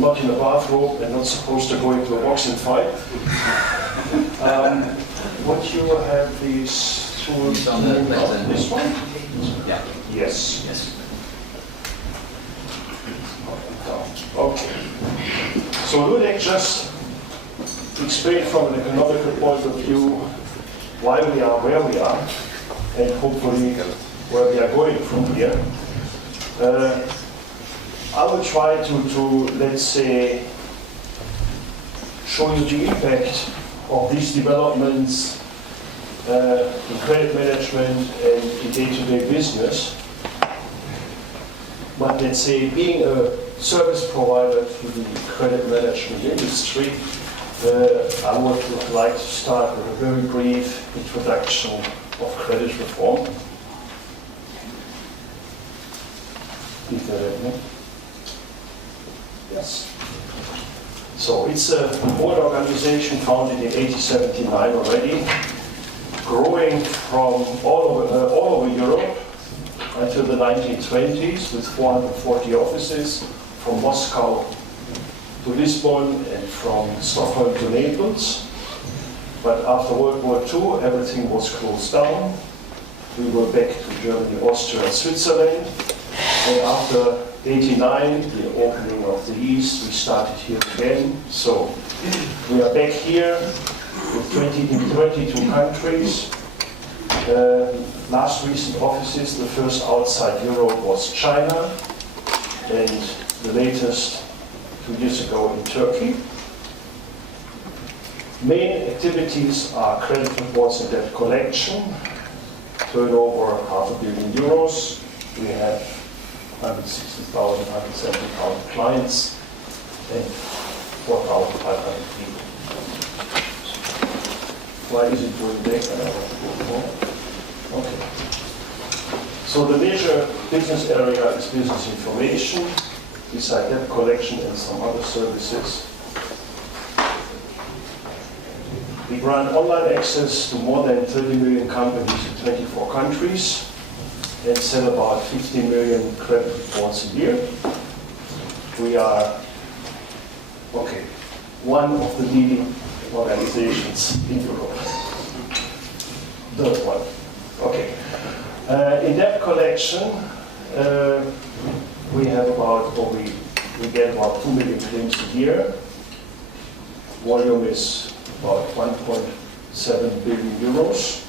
not in a bathrobe and not supposed to go into a boxing fight. What you have these tools on this one? Yeah. Yes. Yes. Okay. So Ludek just explained from an economical point of view why we are where we are, and hopefully where we are going from here. I will try to let's say, show you the impact of these developments in credit management and in day-to-day business. But let's say, being a service provider to the credit management industry, I would like to start with a very brief introduction of credit reform. Yes. So it's an old organization founded in 1879 already, growing from all over Europe until the 1920s with 440 offices from Moscow to Lisbon and from Stockholm to Naples. But after World War II, everything was closed down. We were back to Germany, Austria, and Switzerland. And after 89, the opening of the East, we started here again. So we are back here with 22 countries. Last recent offices, the first outside Europe was China, and the latest 2 years ago in Turkey. Main activities are credit reports and debt collection, turnover €500 million. We have 160,000, 170,000 clients and 4,500 people. Why is it going back? Okay. So the major business area is business information, beside debt collection and some other services. We grant online access to more than 30 million companies in 24 countries and sell about 50 million credit reports a year. We are, one of the leading organizations in Europe. Third one. Okay. In debt collection, we have we get about 2 million claims a year. Volume is about 1.7 billion euros.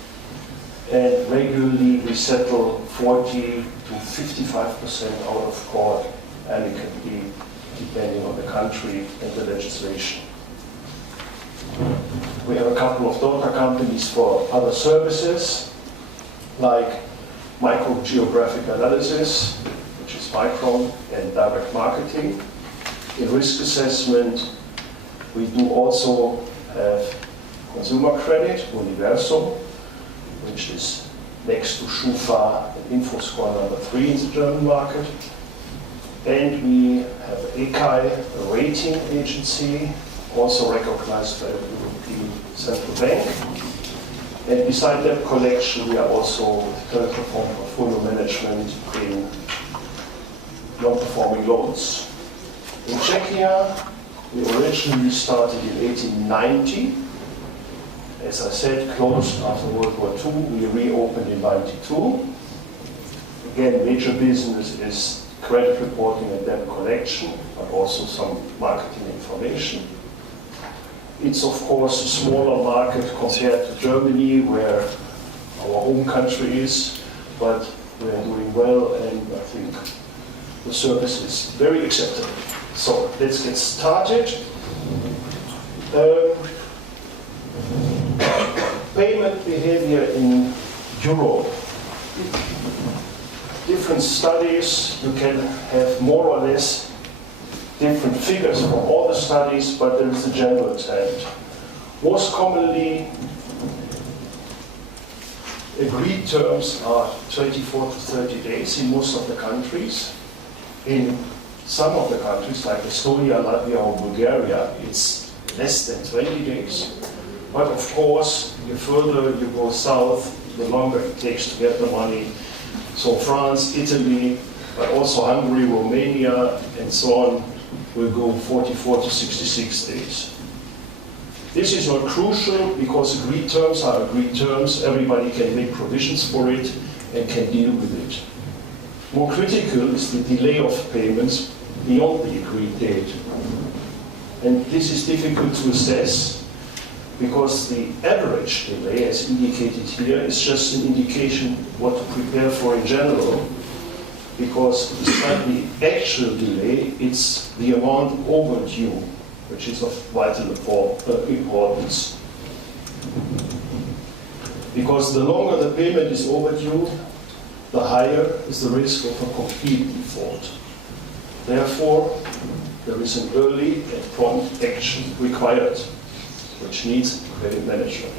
And regularly we settle 40 to 55% out of court amicably, depending on the country and the legislation. We have a couple of daughter companies for other services, like microgeographic analysis, which is Micron, and direct marketing. In risk assessment, we do also have consumer credit, Universum, which is next to Schufa and InfoScore number 3 in the German market. And we have ECAI, a rating agency, also recognized by the European Central Bank. And beside debt collection, we are also Creditreform portfolio management in non-performing loans. In Czechia, we originally started in 1890. As I said, closed after World War II. We reopened in 92. Again, major business is credit reporting and debt collection, but also some marketing information. It's of course a smaller market compared to Germany, where our home country is, but we are doing well, and I think the service is very acceptable. So let's get started. Payment behavior in Europe. Different studies, you can have more or less different figures from all the studies, but there is a general trend. Most commonly, agreed terms are 24 to 30 days in most of the countries. In some of the countries, like Estonia, Latvia, or Bulgaria, it's less than 20 days. But of course, the further you go south, the longer it takes to get the money. So France, Italy, but also Hungary, Romania, and so on, will go 44 to 66 days. This is not crucial because agreed terms are agreed terms. Everybody can make provisions for it and can deal with it. More critical is the delay of payments beyond the agreed date. And this is difficult to assess because the average delay, as indicated here, is just an indication what to prepare for in general, because beside the actual delay, it's the amount overdue, which is of vital importance. Because the longer the payment is overdue, the higher is the risk of a complete default. Therefore, there is an early and prompt action required, which needs credit management.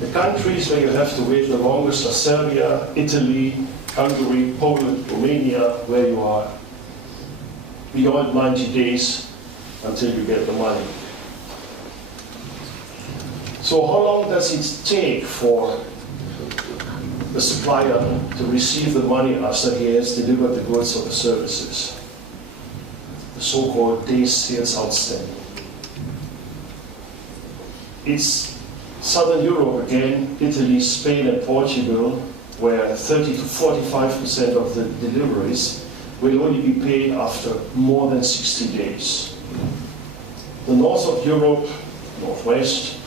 The countries where you have to wait the longest are Serbia, Italy, Hungary, Poland, Romania, where you are beyond 90 days until you get the money. So how long does it take for the supplier to receive the money after he has delivered the goods or the services? The so-called days sales outstanding. It's Southern Europe again, Italy, Spain and Portugal, where 30 to 45% of the deliveries will only be paid after more than 60 days. The north of Europe, northwest,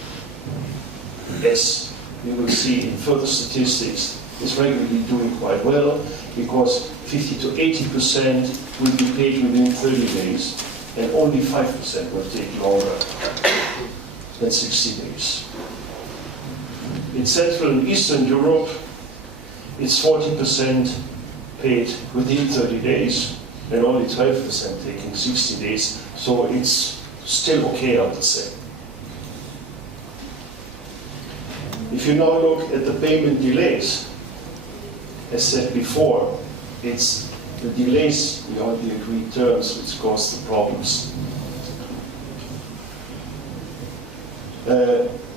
as you will see in further statistics, is regularly doing quite well because 50 to 80% will be paid within 30 days and only 5% will take longer than 60 days. In Central and Eastern Europe, it's 40% paid within 30 days and only 12% taking 60 days, so it's still okay, I would say. If you now look at the payment delays, as said before, it's the delays beyond the agreed terms which cause the problems.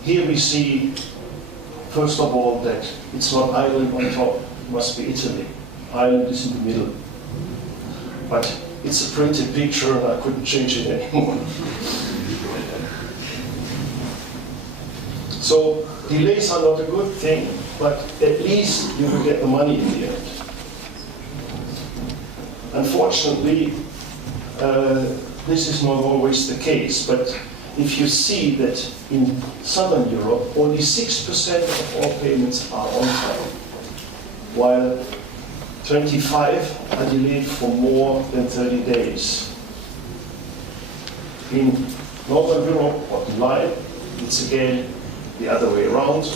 Here we see, first of all, that it's not Ireland on top, it must be Italy. Ireland is in the middle. But it's a printed picture and I couldn't change it anymore. So delays are not a good thing, but at least you will get the money in the end. Unfortunately, this is not always the case, but if you see that in Southern Europe, only 6% of all payments are on time, while 25 are delayed for more than 30 days. In Northern Europe, bottom line, it's again the other way around.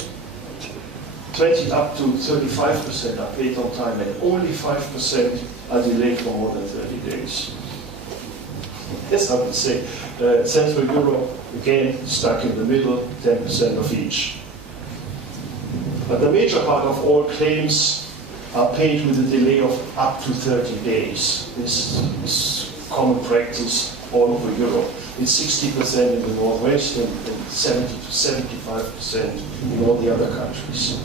20 up to 35% are paid on time and only 5% are delayed for more than 30 days. Yes, I would say Central Europe, again, stuck in the middle, 10% of each. But the major part of all claims are paid with a delay of up to 30 days. This is common practice all over Europe. It's 60% in the Northwest and 70 to 75% in all the other countries.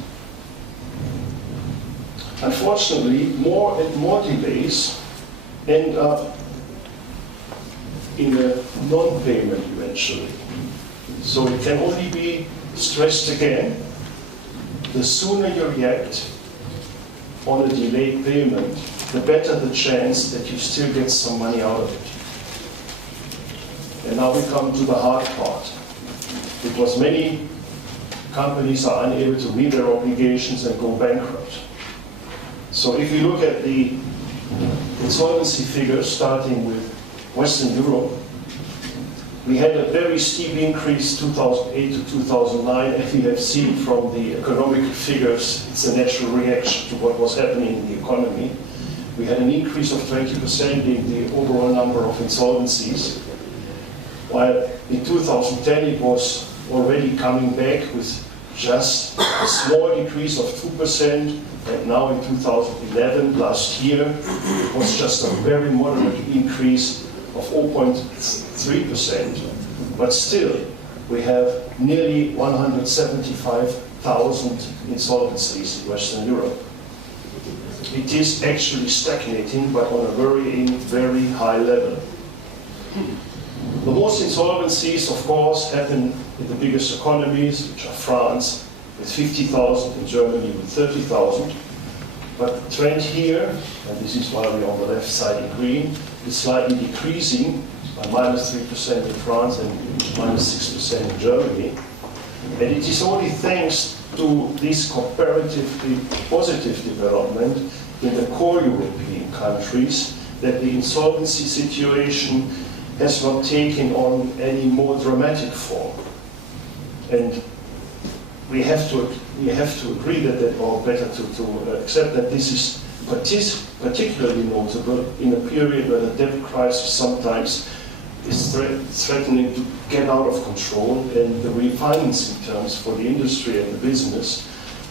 Unfortunately, more and more delays end up in a non-payment eventually. So it can only be stressed again. The sooner you react on a delayed payment, the better the chance that you still get some money out of it. And now we come to the hard part, because many companies are unable to meet their obligations and go bankrupt. So if you look at the insolvency figures starting with Western Europe, we had a very steep increase 2008 to 2009, and we have seen from the economic figures, it's a natural reaction to what was happening in the economy. We had an increase of 20% in the overall number of insolvencies, while in 2010 it was already coming back with just a small decrease of 2%, and now in 2011, last year, it was just a very moderate increase of 0.3%, but still we have nearly 175,000 insolvencies in Western Europe. it is actually stagnating, but on a very high level. The most insolvencies, of course, happen in the biggest economies, which are France with 50,000 and Germany with 30,000. But the trend here, and this is why we're on the left side in green, is slightly decreasing by -3% in France and -6% in Germany. And it is only thanks to this comparatively positive development in the core European countries that the insolvency situation has not taken on any more dramatic form. And we have to agree that, or better to accept that this is particularly notable in a period where the debt crisis sometimes is threatening to get out of control, and the refinancing terms for the industry and the business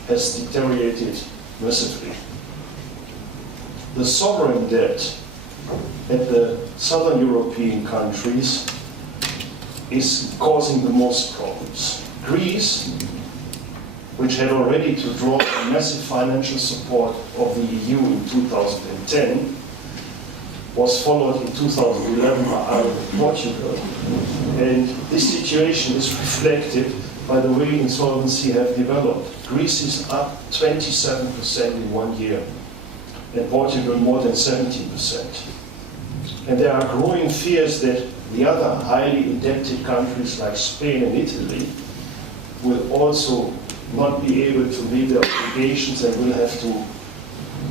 has deteriorated massively. The sovereign debt at the southern European countries is causing the most problems. Greece, which had already to draw on massive financial support of the EU in 2010, was followed in 2011 by Ireland and Portugal. And this situation is reflected by the way insolvency have developed. Greece is up 27% in 1 year, and Portugal more than 17%. And there are growing fears that the other highly indebted countries like Spain and Italy will also not be able to meet their obligations and will have to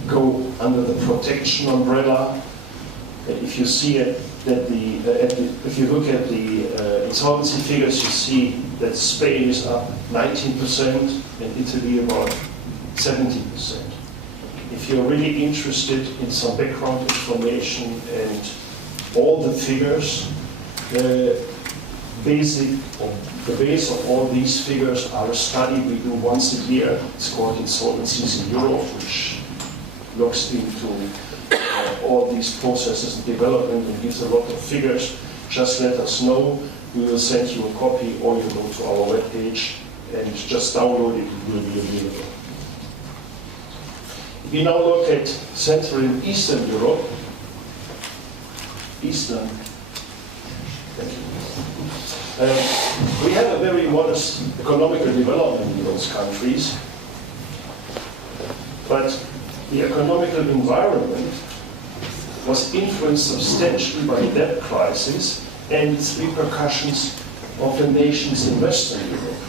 go under the protection umbrella. If you see if you look at the insolvency figures, you see that Spain is up 19% and Italy about 17%. If you're really interested in some background information and all the figures, the base of all these figures are a study we do once a year. It's called Insolvencies in Europe, which looks into all these processes and development and gives a lot of figures. Just let us know. We will send you a copy, or you go to our webpage and just download it. It will be available. If we now look at Central and Eastern Europe, we have a very modest economical development in those countries, but the economical environment was influenced substantially by the debt crisis and its repercussions of the nations in Western Europe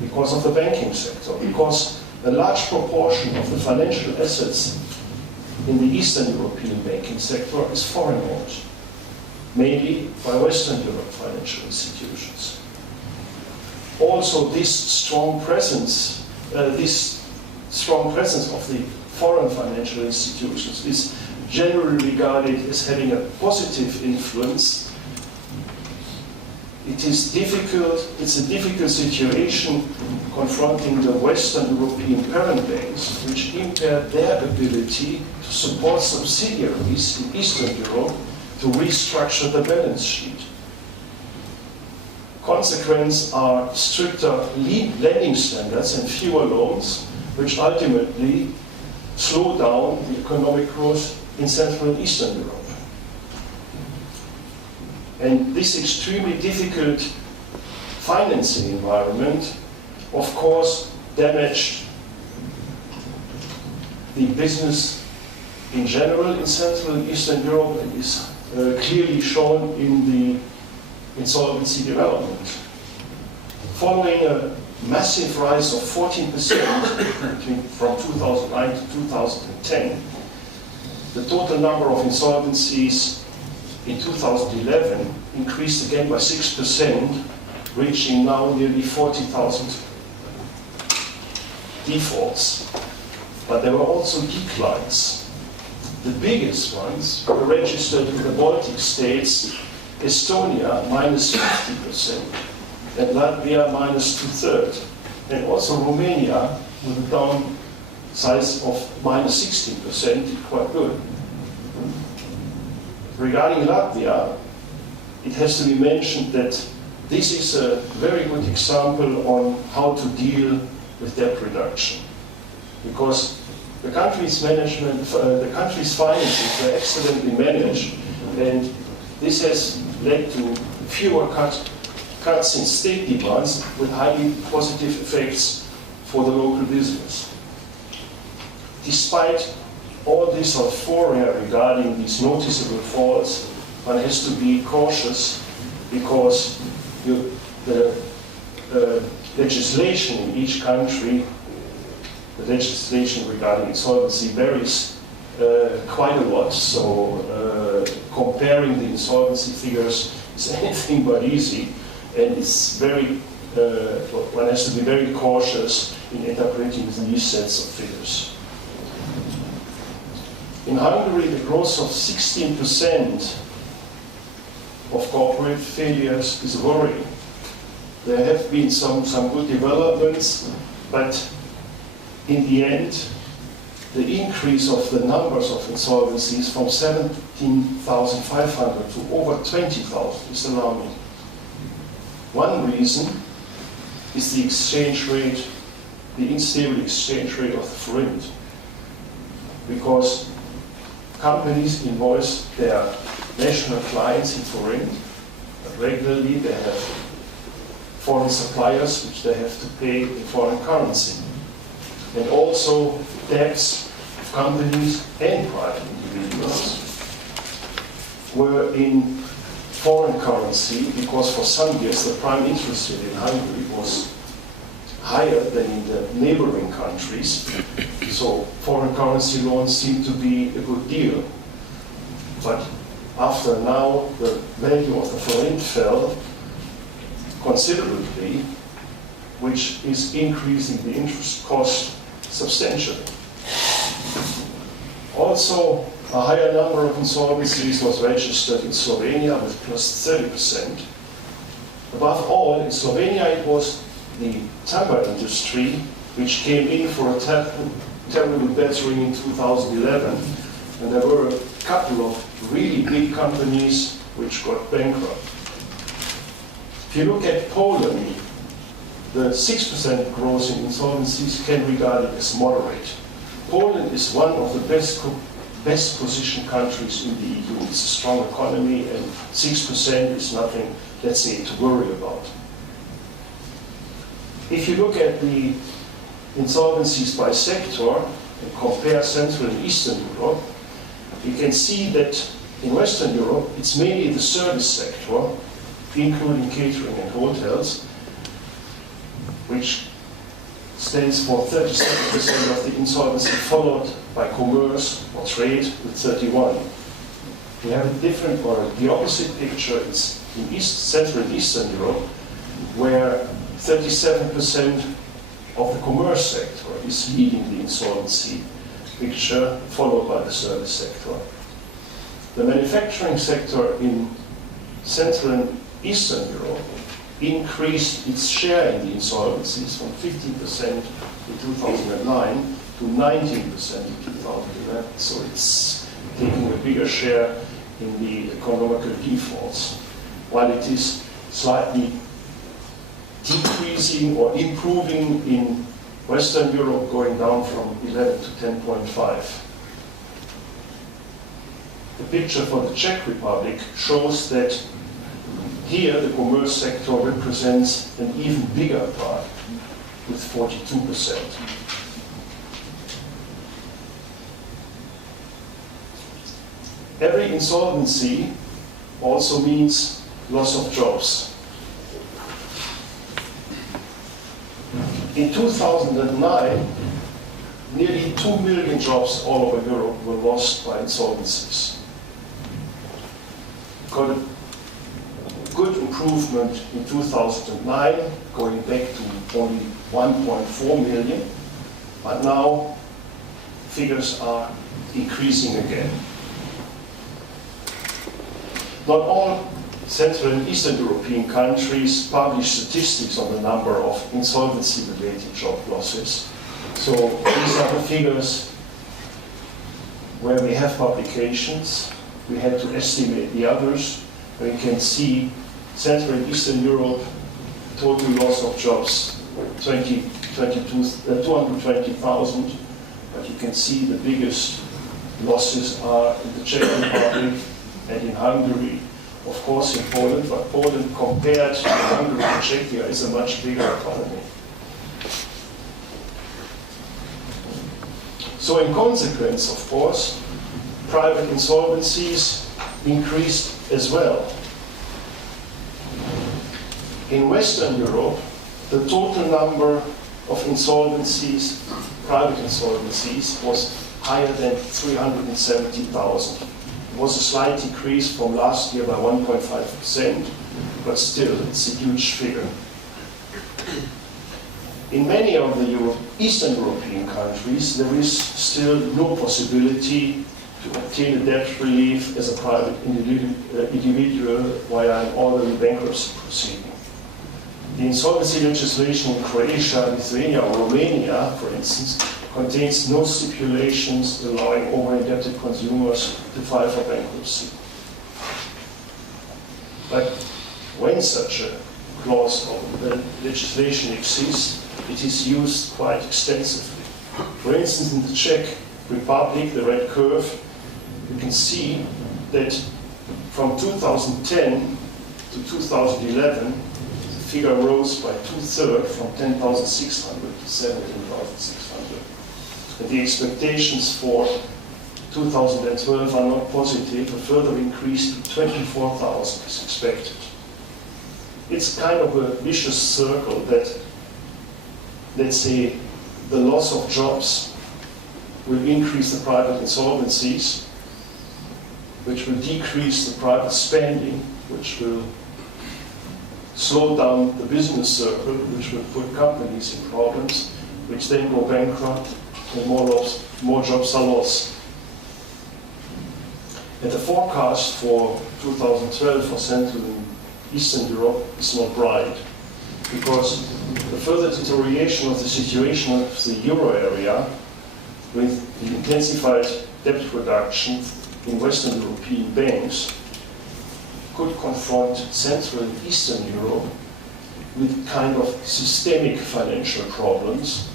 because of the banking sector, because a large proportion of the financial assets in the Eastern European banking sector is foreign owned, mainly by Western Europe financial institutions. Also, this strong presence of the foreign financial institutions is generally regarded as having a positive influence. It's a difficult situation confronting the Western European parent banks, which impaired their ability to support subsidiaries in Eastern Europe to restructure the balance sheet. Consequences are stricter lending standards and fewer loans, which ultimately slow down the economic growth in Central and Eastern Europe. And this extremely difficult financing environment, of course, damaged the business in general in Central and Eastern Europe, and is clearly shown in the insolvency development. Following a massive rise of 14% from 2009 to 2010, the total number of insolvencies in 2011 increased again by 6%, reaching now nearly 40,000 defaults. But there were also declines. The biggest ones were registered in the Baltic states, Estonia -50%, and Latvia -2/3, and also Romania with a down size of -16%, quite good. Regarding Latvia, it has to be mentioned that this is a very good example on how to deal with debt reduction. Because the country's management, the country's finances were excellently managed, and this has led to fewer cuts in state demands with highly positive effects for the local business. Despite all this euphoria regarding these noticeable falls, one has to be cautious because the legislation in each country, the legislation regarding insolvency varies quite a lot. So comparing the insolvency figures is anything but easy, and it's very one has to be very cautious in interpreting these sets of figures. In Hungary, the growth of 16% of corporate failures is worrying. There have been some good developments, but in the end, the increase of the numbers of insolvencies from 17,500 to over 20,000 is alarming. One reason is the exchange rate, the unstable exchange rate of the forint, because companies invoice their national clients in forint, but regularly they have foreign suppliers which they have to pay in foreign currency. And also debts of companies and private individuals were in foreign currency because for some years the prime interest rate in Hungary was higher than in the neighboring countries. So foreign currency loans seem to be a good deal. But after now, the value of the forint fell considerably, which is increasing the interest cost substantially. Also, a higher number of insolvencies was registered in Slovenia with plus 30%. Above all, in Slovenia it was the timber industry which came in for a terrible battering in 2011, and there were a couple of really big companies which got bankrupt. If you look at Poland, the 6% growth in insolvencies can be regarded as moderate. Poland is one of the best positioned countries in the EU. It's a strong economy, and 6% is nothing, let's say, to worry about. If you look at the insolvencies by sector and compare Central and Eastern Europe, you can see that in Western Europe, it's mainly the service sector, including catering and hotels, which stands for 37% of the insolvency, followed by commerce or trade with 31%. We have a different, or the opposite picture is in Central and Eastern Europe, where 37% of the commerce sector is leading the insolvency picture, followed by the service sector. The manufacturing sector in Central and Eastern Europe increased its share in the insolvencies from 15% in 2009 to 19% in 2011. So it's taking a bigger share in the economical defaults, while it is slightly decreasing or improving in Western Europe, going down from 11 to 10.5. The picture for the Czech Republic shows that here the commerce sector represents an even bigger part with 42%. Every insolvency also means loss of jobs. In 2009, nearly 2 million jobs all over Europe were lost by insolvencies. Got a good improvement in 2009, going back to only 1.4 million, but now figures are increasing again. Not all Central and Eastern European countries publish statistics on the number of insolvency-related job losses. So these are the figures where we have publications. We had to estimate the others. We can see Central and Eastern Europe, total loss of jobs, 220,000. but you can see the biggest losses are in the Czech Republic and in Hungary. Of course in Poland, but Poland compared to Hungary and Czechia is a much bigger economy. So in consequence, of course, private insolvencies increased as well. In Western Europe, the total number of insolvencies, private insolvencies, was higher than 370,000. It was a slight decrease from last year by 1.5%, but still, it's a huge figure. In many of the Eastern European countries, there is still no possibility to obtain a debt relief as a private individual via an orderly bankruptcy proceeding. The insolvency legislation in Croatia, Lithuania, or Romania, for instance, contains no stipulations allowing over-indebted consumers to file for bankruptcy. But when such a clause of the legislation exists, it is used quite extensively. For instance, in the Czech Republic, the red curve, you can see that from 2010 to 2011, the figure rose by 2/3 from 10,600 to 17,600. And the expectations for 2012 are not positive. A further increase to 24,000 is expected. It's kind of a vicious circle that, let's say, the loss of jobs will increase the private insolvencies, which will decrease the private spending, which will slow down the business circle, which will put companies in problems, which then go bankrupt, and more jobs are lost. And the forecast for 2012 for Central and Eastern Europe is not bright, because the further deterioration of the situation of the euro area with the intensified debt reduction in Western European banks could confront Central and Eastern Europe with kind of systemic financial problems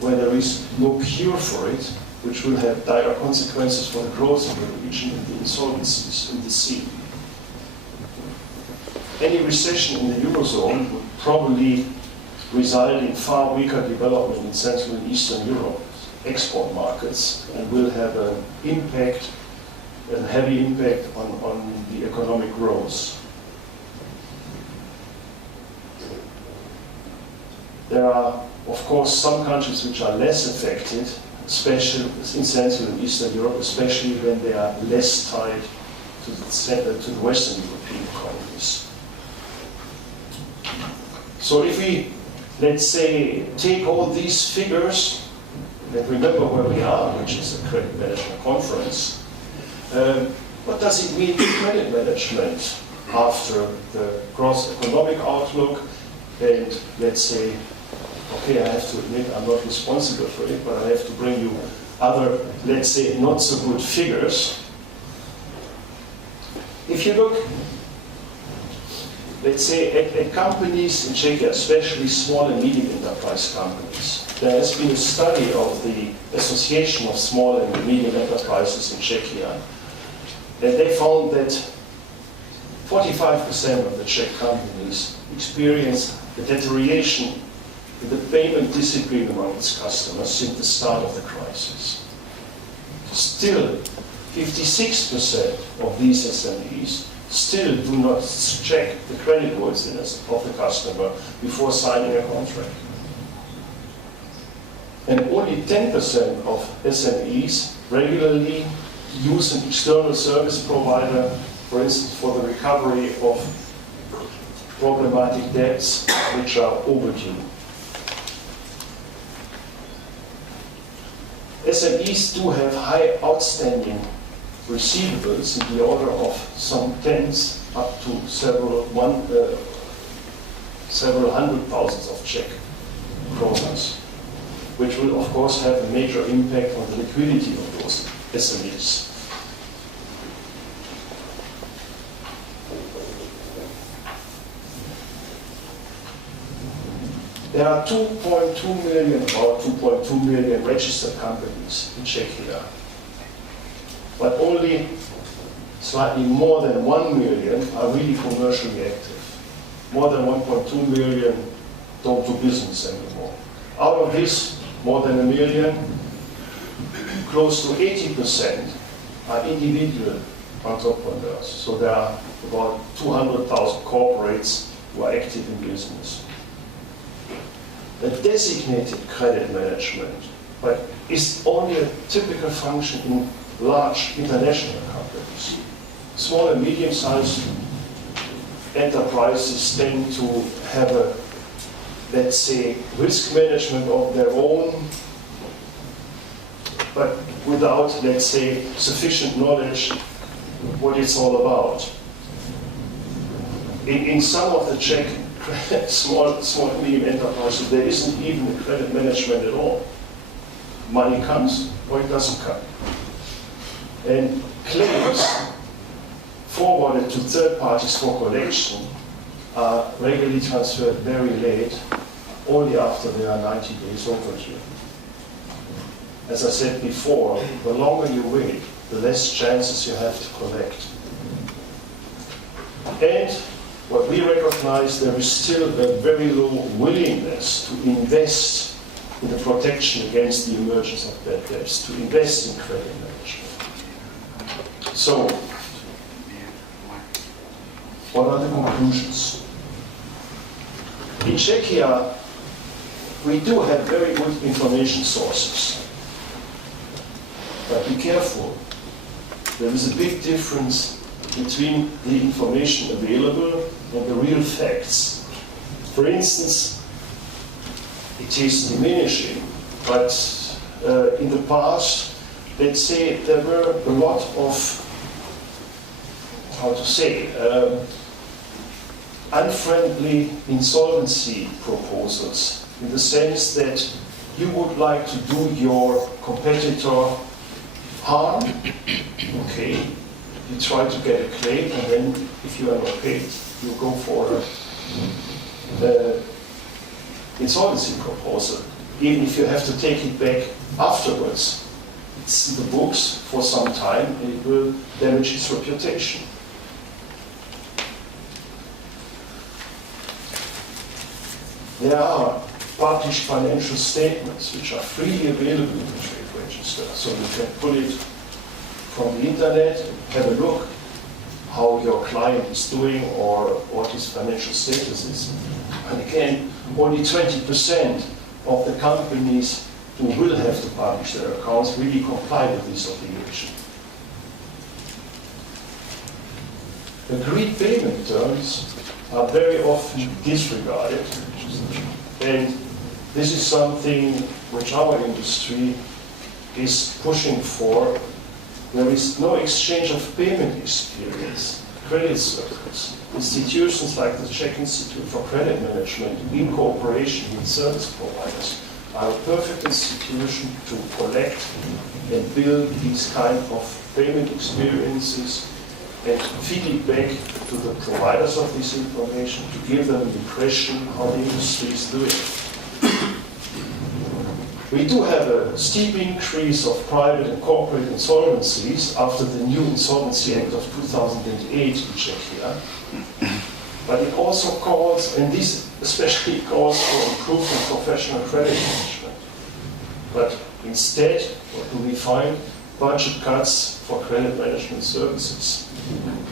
where there is no cure for it, which will have dire consequences for the growth of the region and the insolvencies in the sea. Any recession in the Eurozone would probably result in far weaker development in Central and Eastern Europe export markets, and will have an impact, a heavy impact on the economic growth. There are, of course, some countries which are less affected, especially in Central and Eastern Europe, especially when they are less tied to the Western European economies. So if we, let's say, take all these figures and remember where we are, which is a credit management conference, what does it mean for credit management after the gross economic outlook? And let's say, okay, I have to admit I'm not responsible for it, but I have to bring you other, let's say, not so good figures. If you look, let's say, at companies in Czechia, especially small and medium enterprise companies, there has been a study of the Association of Small and Medium Enterprises in Czechia, and they found that 45% of the Czech companies experience a deterioration in the payment discipline among its customers since the start of the crisis. Still, 56% of these SMEs still do not check the creditworthiness of the customer before signing a contract. And only 10% of SMEs regularly use an external service provider, for instance, for the recovery of problematic debts which are overdue. SMEs do have high outstanding receivables in the order of some tens up to several hundred thousands of Czech kronas, which will of course have a major impact on the liquidity of those SMEs. There are 2.2 million, about 2.2 million registered companies in Czechia, but only slightly more than 1 million are really commercially active. More than 1.2 million don't do business anymore. Out of this, more than 1 million, close to 80% are individual entrepreneurs. So there are about 200,000 corporates who are active in business. A designated credit management, but is only a typical function in large international companies. Small and medium-sized enterprises tend to have a, let's say, risk management of their own, but without, let's say, sufficient knowledge what it's all about. In some of the Czech small and medium enterprises, there isn't even a credit management at all. Money comes or it doesn't come. And claims forwarded to third parties for collection are regularly transferred very late, only after they are 90 days overdue. As I said before, the longer you wait, the less chances you have to collect. And what we recognize, there is still a very low willingness to invest in the protection against the emergence of bad debts, to invest in credit management. So, what are the conclusions? In Czechia, we do have very good information sources. But be careful, there is a big difference between the information available and the real facts. For instance, it is diminishing, but in the past, let's say there were a lot of, how to say, unfriendly insolvency proposals, in the sense that you would like to do your competitor harm, okay, you try to get a claim, and then if you are not paid, you go for an insolvency proposal, even if you have to take it back afterwards. It's in the books for some time, and it will damage its reputation. There are published financial statements which are freely available in the trade register, so you can pull it from the internet, have a look how your client is doing or what his financial status is. And again, only 20% of the companies who will have to publish their accounts really comply with this obligation. Agreed payment terms are very often disregarded, and this is something which our industry is pushing for. There is no exchange of payment experience. Credit circles, institutions like the Czech Institute for Credit Management, in cooperation with service providers, are a perfect institution to collect and build these kind of payment experiences and feed it back to the providers of this information to give them an impression how the industry is doing. We do have a steep increase of private and corporate insolvencies after the new Insolvency Act of 2008 in Czechia. But it also calls, and this especially calls for improved and professional credit management. But instead, what do we find? Budget cuts for credit management services.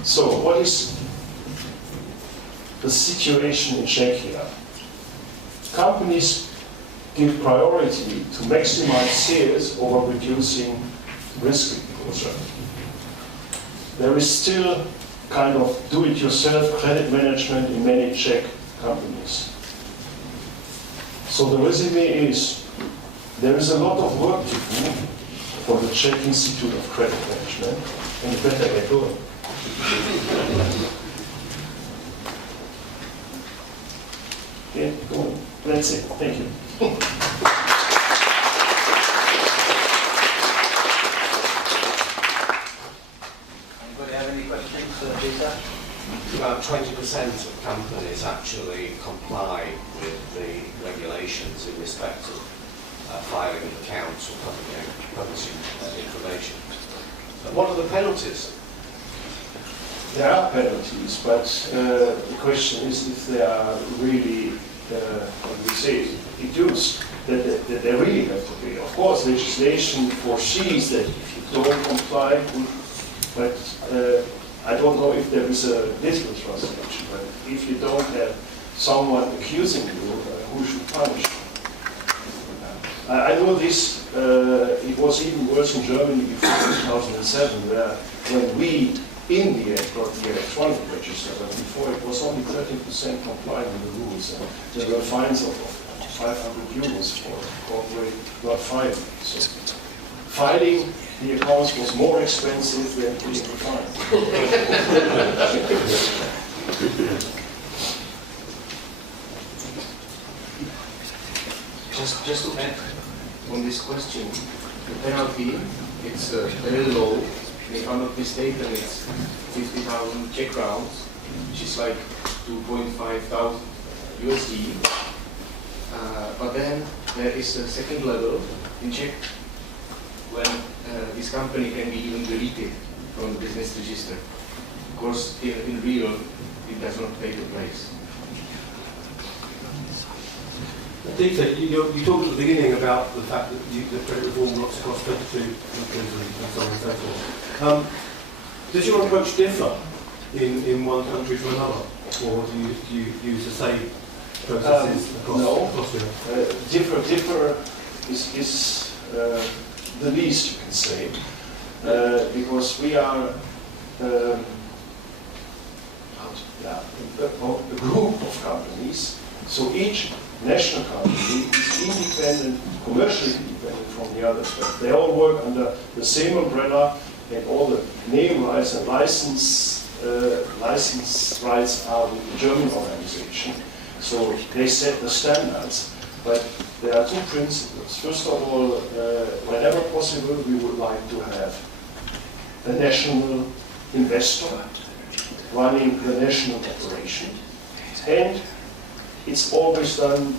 So what is the situation in Czechia? Companies give priority to maximize sales over reducing risk exposure. There is still kind of do-it-yourself credit management in many Czech companies. So the resume is, there is a lot of work to do for the Czech Institute of Credit Management, and you better get going. Get going. That's it. Thank you. Anybody have any questions, Dieter? about 20% of companies actually comply with the regulations in respect of filing of accounts or publishing information. What are the penalties? There are penalties, but the question is if they are really, what we say, reduced, that they really have to be. Of course, legislation foresees that if you don't comply, but I don't know if there is a digital translation, but if you don't have someone accusing you, who should punish you? I know this, it was even worse in Germany before 2007, where when we in the end got the electronic register, but before it was only 13% compliant with the rules. And there were fines of 500 euros for corporate not filing. So filing the accounts was more expensive than paying the fine. Just to add on this question, the penalty, it's very low. If I'm not mistaken, it's 50,000 Czech crowns, which is like 2,500 USD. But then there is a second level in Czech when this company can be even deleted from the business register. Of course, in real, it does not take place. Dieter, you talked at the beginning about the fact that the credit reform looks across 22 countries and so on and so forth. Does your approach differ in one country from another, or do you use the same processes across Europe? Differ is the least you can say, because we are a group of companies, so each national company is independent, commercially independent from the others, but they all work under the same umbrella, and all the name rights and license rights are with the German organization. So they set the standards, but there are two principles. First of all, whenever possible, we would like to have a national investor running the national operation, and it's always done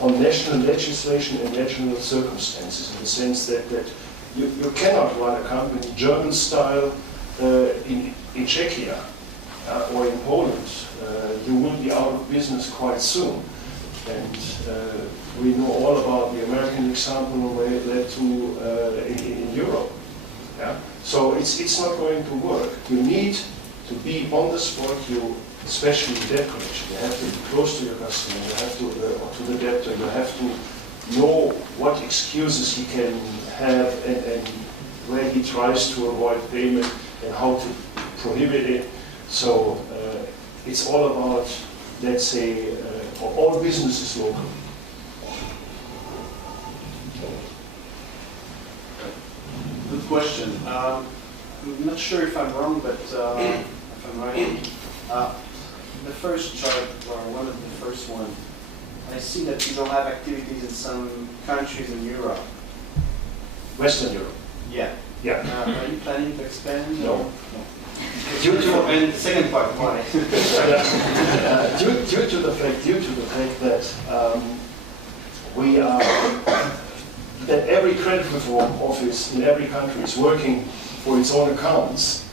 on national legislation and national circumstances, in the sense that you cannot run a company German style in Czechia or in Poland. You will be out of business quite soon. And we know all about the American example where it led to in Europe. Yeah? So it's not going to work. You need to be on the spot. Especially debt collection, you have to be close to your customer, you have to, or to the debtor, you have to know what excuses he can have and where he tries to avoid payment and how to prohibit it. So it's all about, let's say, for all businesses local. Good question. I'm not sure if I'm wrong, but if I'm right. The first chart, or one of the first one, I see that you don't have activities in some countries in Europe. Western Europe. Yeah. Yeah. Are you planning to expand? No. Due to, and the second part, why? Due to the fact that we are that every credit reform office in every country is working for its own accounts.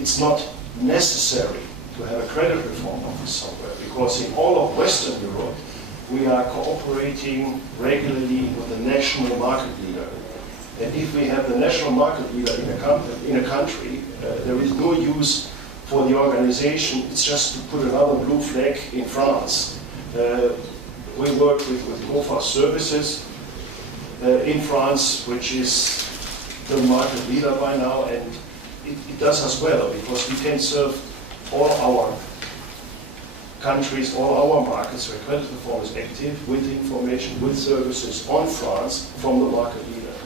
It's not necessary to have a credit reform office somewhere, because in all of Western Europe we are cooperating regularly with the national market leader. And if we have the national market leader in a country, there is no use for the organization. It's just to put another blue flag in France. We work with GOFA Services in France, which is the market leader by now, and it does us well, because we can serve all our countries, all our markets where credit reform is active, with information, with services on France from the market leader.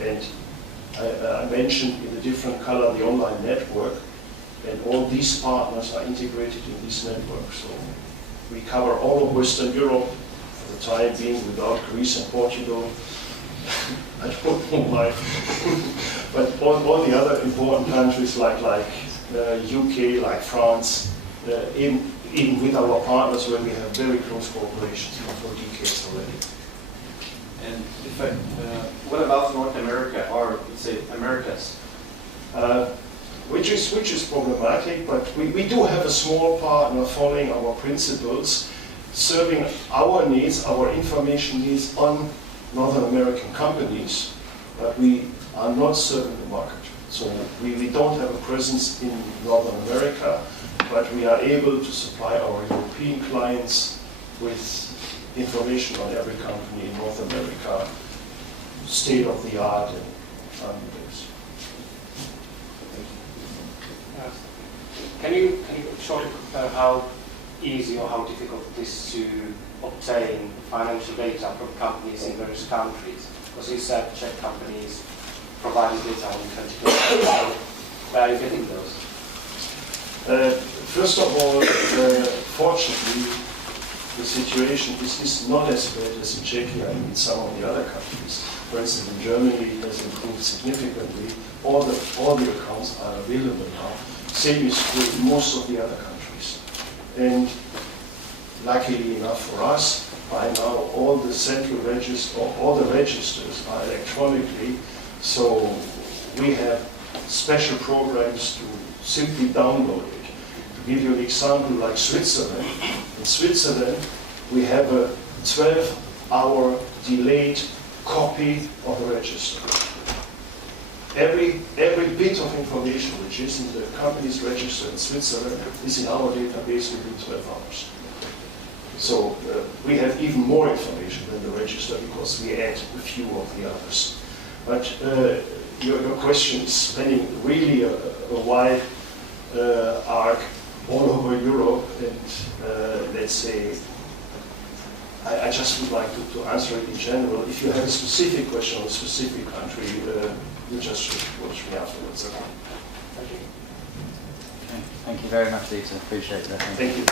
And I mentioned in a different color the online network, and all these partners are integrated in this network. So we cover all of Western Europe for the time being, without Greece and Portugal. I don't know why. But all the other important countries like UK, like France, even with our partners where we have very close cooperation for decades already. And if I, what about North America, or let's say Americas? Which is problematic, but we do have a small partner following our principles, serving our needs, our information needs on Northern American companies, but we are not serving the market. So we don't have a presence in Northern America, but we are able to supply our European clients with information on every company in North America, state of the art and funding. Can you shortly compare how easy or how difficult it is to obtain financial data from companies in various countries? Because you said Czech companies provided data on 2020. Where are you getting those? First of all, fortunately, the situation is not as bad as in Czechia and in some of the other countries. For instance, in Germany, it has improved significantly. All the accounts are available now. Same is true in most of the other countries. And luckily enough for us, by now all the central registers, all the registers are electronically. So we have special programs to simply download it. To give you an example, like Switzerland. In Switzerland, we have a 12-hour delayed copy of the register. Every bit of information which is in the company's register in Switzerland is in our database within 12 hours. So we have even more information than the register because we add a few of the others. But your question is spanning really a wide arc all over Europe, and let's say, I just would like to answer it in general. If you have a specific question on a specific country, you just should approach me afterwards. Okay. Thank you. Okay. Thank you very much, Dieter. Appreciate that. Thank you.